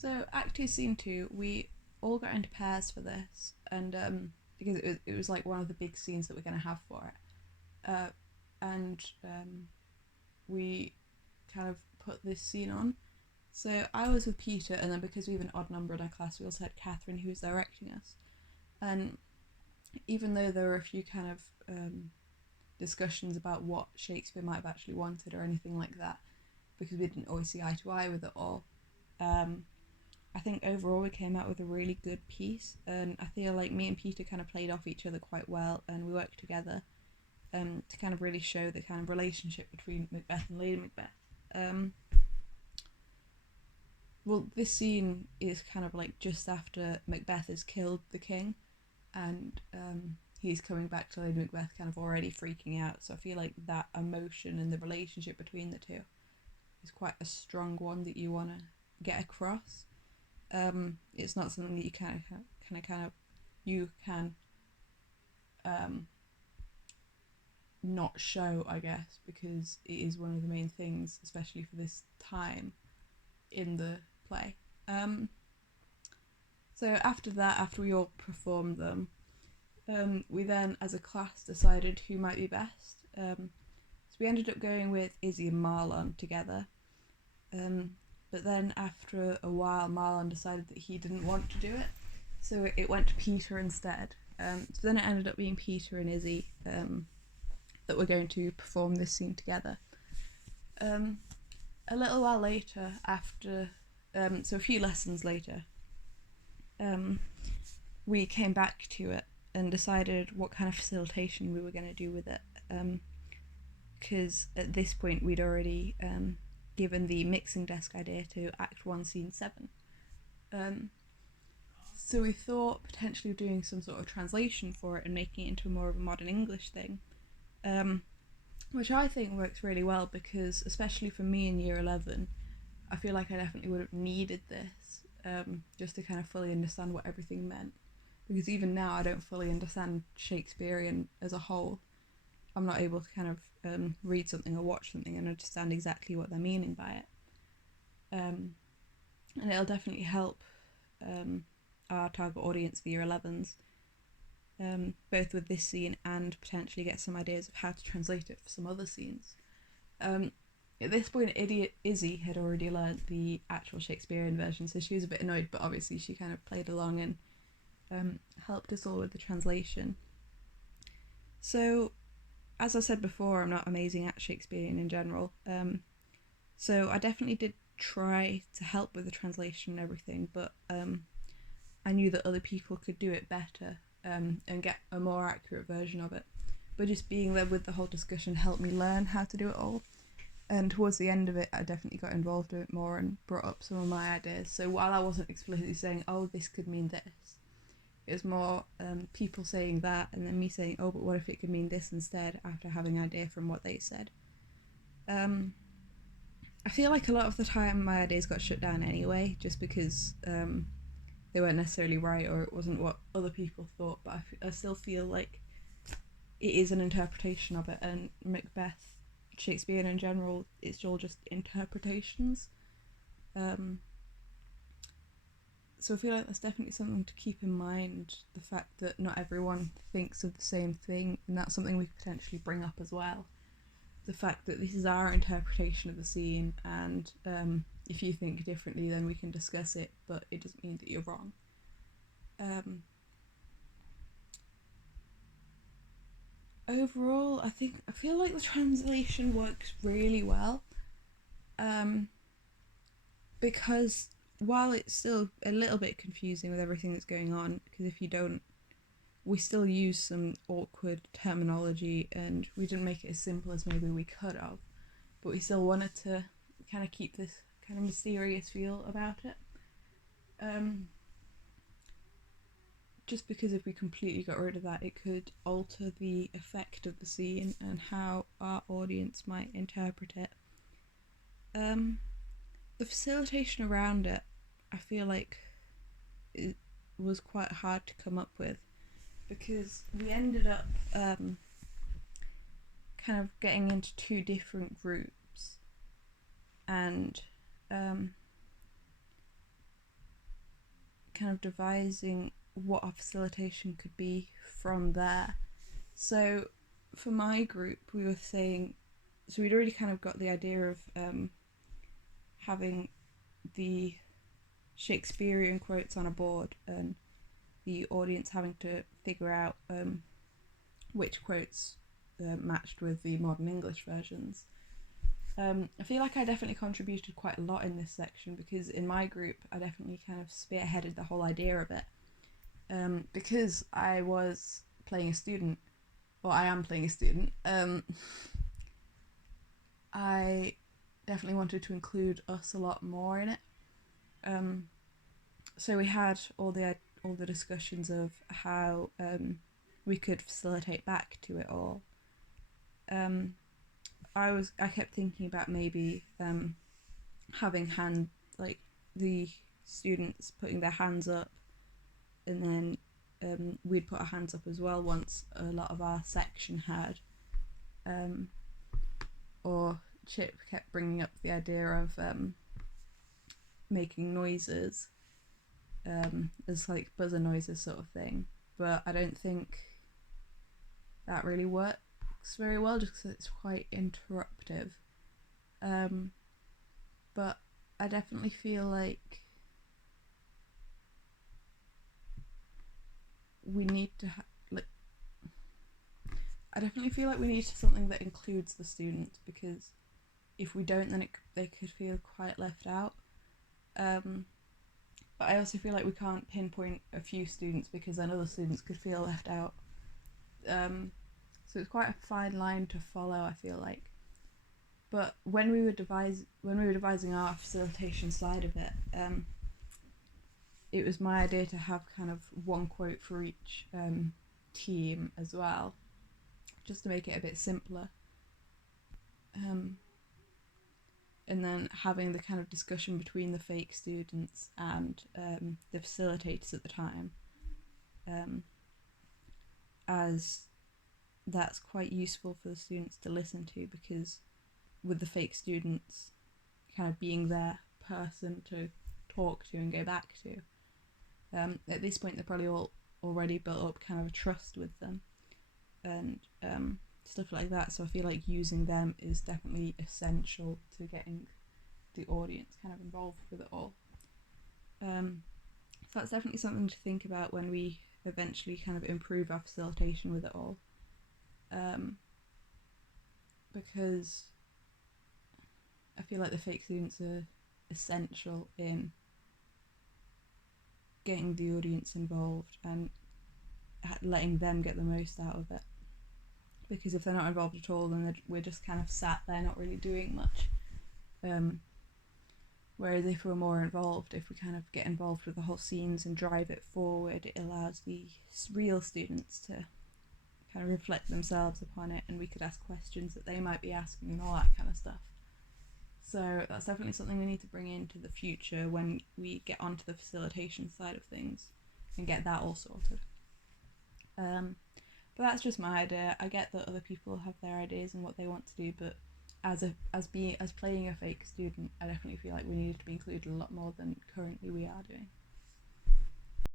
So Act Two, Scene Two, we all got into pairs for this, and because it was like one of the big scenes that we're gonna have for it, and we kind of put this scene on. So I was with Peter, and then because we have an odd number in our class, we also had Catherine who was directing us. And even though there were a few kind of discussions about what Shakespeare might have actually wanted or anything like that, because we didn't always see eye to eye with it all, um, I think overall we came out with a really good piece, and I feel like me and Peter kind of played off each other quite well, and we worked together to kind of really show the kind of relationship between Macbeth and Lady Macbeth. Um, well, this scene is kind of like just after Macbeth has killed the king, and he's coming back to Lady Macbeth kind of already freaking out. So I feel like that emotion and the relationship between the two is quite a strong one that you want to get across. It's not something that you kind of you can um, not show, I guess, because it is one of the main things, especially for this time in the play. Um, so after that, after we all performed them, we then, as a class, decided who might be best. So we ended up going with Izzy and Marlon together. But then after a while, Marlon decided that he didn't want to do it, so it went to Peter instead. So then it ended up being Peter and Izzy that were going to perform this scene together. A little while later, so a few lessons later, we came back to it and decided what kind of facilitation we were going to do with it. Because at this point we'd already given the mixing desk idea to Act 1, Scene 7. So we thought potentially of doing some sort of translation for it and making it into more of a modern English thing, which I think works really well because, especially for me in Year 11, I feel like I definitely would have needed this just to kind of fully understand what everything meant. Because even now I don't fully understand Shakespearean as a whole. I'm not able to kind of read something or watch something and understand exactly what they're meaning by it. And it'll definitely help our target audience, the Year 11s, both with this scene and potentially get some ideas of how to translate it for some other scenes. At this point, Izzy had already learnt the actual Shakespearean version, so she was a bit annoyed, but obviously she kind of played along and helped us all with the translation. So, as I said before, I'm not amazing at Shakespearean in general, so I definitely did try to help with the translation and everything, but I knew that other people could do it better and get a more accurate version of it. But just being there with the whole discussion helped me learn how to do it all. And towards the end of it, I definitely got involved a bit more and brought up some of my ideas. So while I wasn't explicitly saying, oh, this could mean this, it was more people saying that and then me saying, oh, but what if it could mean this instead, after having an idea from what they said. I feel like a lot of the time my ideas got shut down anyway, just because they weren't necessarily right or it wasn't what other people thought, but I still feel like it is an interpretation of it, and Macbeth, Shakespeare in general, it's all just interpretations. So I feel like that's definitely something to keep in mind, the fact that not everyone thinks of the same thing, and that's something we could potentially bring up as well. The fact that this is our interpretation of the scene, and if you think differently, then we can discuss it, but it doesn't mean that you're wrong. Overall, I feel like the translation works really well, because while it's still a little bit confusing with everything that's going on, because if you don't, we still use some awkward terminology, and we didn't make it as simple as maybe we could have, but we still wanted to kind of keep this kind of mysterious feel about it. Just because if we completely got rid of that, it could alter the effect of the scene and how our audience might interpret it. The facilitation around it, I feel like it was quite hard to come up with, because we ended up kind of getting into two different groups, and kind of devising what our facilitation could be from there. So for my group, we were saying, so we'd already kind of got the idea of having the Shakespearean quotes on a board and the audience having to figure out which quotes matched with the modern English versions. I feel like I definitely contributed quite a lot in this section because in my group I definitely kind of spearheaded the whole idea of it. Because I was playing a student, or I am playing a student, I definitely wanted to include us a lot more in it. So we had all the discussions of how we could facilitate back to it all. I kept thinking about maybe having the students putting their hands up, and then we'd put our hands up as well once a lot of our section had. Or Chip kept bringing up the idea of making noises, as like buzzer noises sort of thing, but I don't think that really works very well just because it's quite interruptive. But I definitely feel like we need to I definitely feel like we need something that includes the students, because if we don't, then they could feel quite left out. But I also feel like we can't pinpoint a few students because then other students could feel left out. So it's quite a fine line to follow, I feel like. But when we were devising our facilitation side of it, it was my idea to have kind of one quote for each team as well, just to make it a bit simpler. And then having the kind of discussion between the fake students and the facilitators at the time, as that's quite useful for the students to listen to, because with the fake students kind of being their person to talk to and go back to, at this point they're probably all already built up kind of a trust with them and stuff like that, so I feel like using them is definitely essential to getting the audience kind of involved with it all. So that's definitely something to think about when we eventually kind of improve our facilitation with it all, because I feel like the fake students are essential in getting the audience involved and letting them get the most out of it. Because if they're not involved at all, then we're just kind of sat there not really doing much. Whereas if we're more involved, if we kind of get involved with the whole scenes and drive it forward, it allows the real students to kind of reflect themselves upon it, and we could ask questions that they might be asking and all that kind of stuff. So that's definitely something we need to bring into the future when we get onto the facilitation side of things and get that all sorted. But that's just my idea. I get that other people have their ideas and what they want to do, but as playing a fake student, I definitely feel like we need to be included a lot more than currently we are doing.